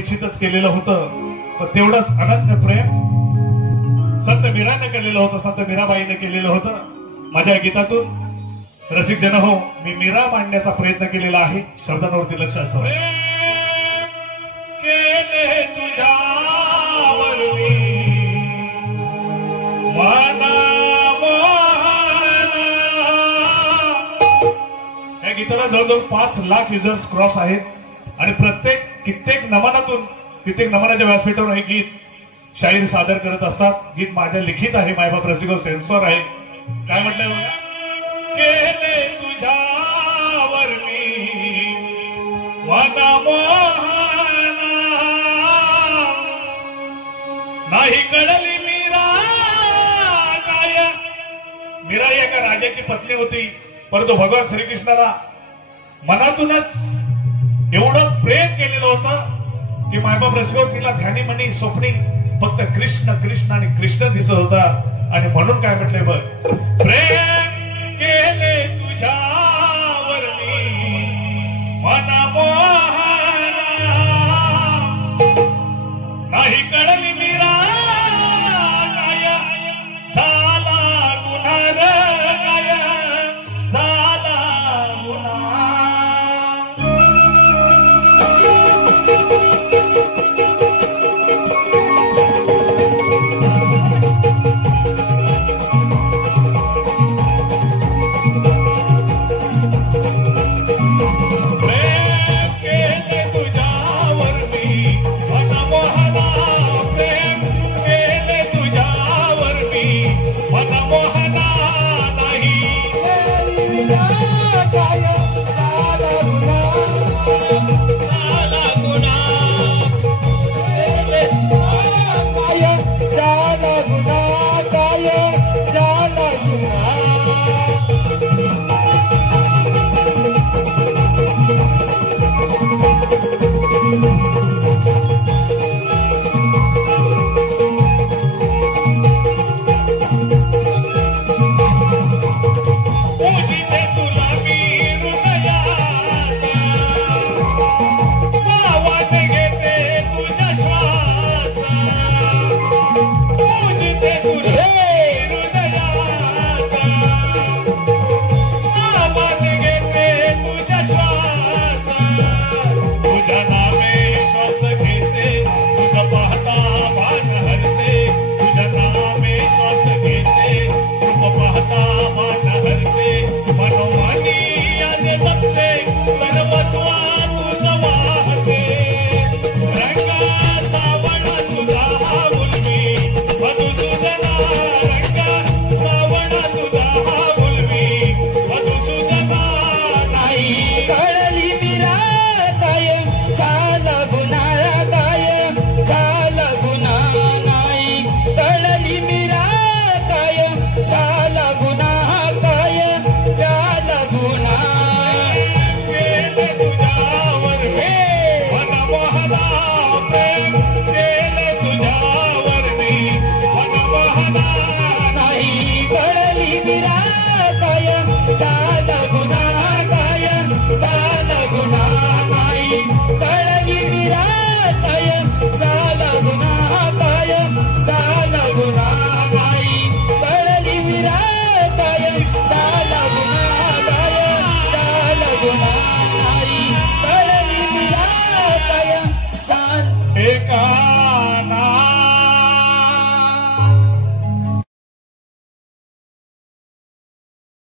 निश्चितच केलेलं होतं, पण तेवढंच अनन्य प्रेम संत मीराने केलेलं होतं, संत मीराबाईने केलेलं होतं. माझ्या गीतातून रसिक जन हो, मी मीरा मांडण्याचा प्रयत्न केलेला आहे. शब्दांवरती लक्ष असावं. केले तुझ्यावर या गीताला जवळजवळ 5 लाख युजर्स क्रॉस आहेत आणि कित्येक नमनाच्या व्यासपीठावर हे गीत शाहीर सादर करत असतात. गीत माझ्या लिखित आहे, मायबाप रसिको सेन्सॉर आहे. काय म्हटलंय? केले तुझ्यावर मी नाही कळली मीरा काय. मीरा ही एका राजाची पत्नी होती, परंतु भगवान श्रीकृष्णाला मनातूनच एवढं प्रेम केलेलं होतं की मायबाप रसिको तिला ध्यानी मनी स्वप्नी फक्त कृष्ण कृष्ण आणि कृष्ण दिसत होता. आणि म्हणून काय म्हटलंय बघ, प्रेम केले तुझ्यावर नाही कळली मीरा काय. झाला गुन्हा काय, झाला गुन्हा. Hey!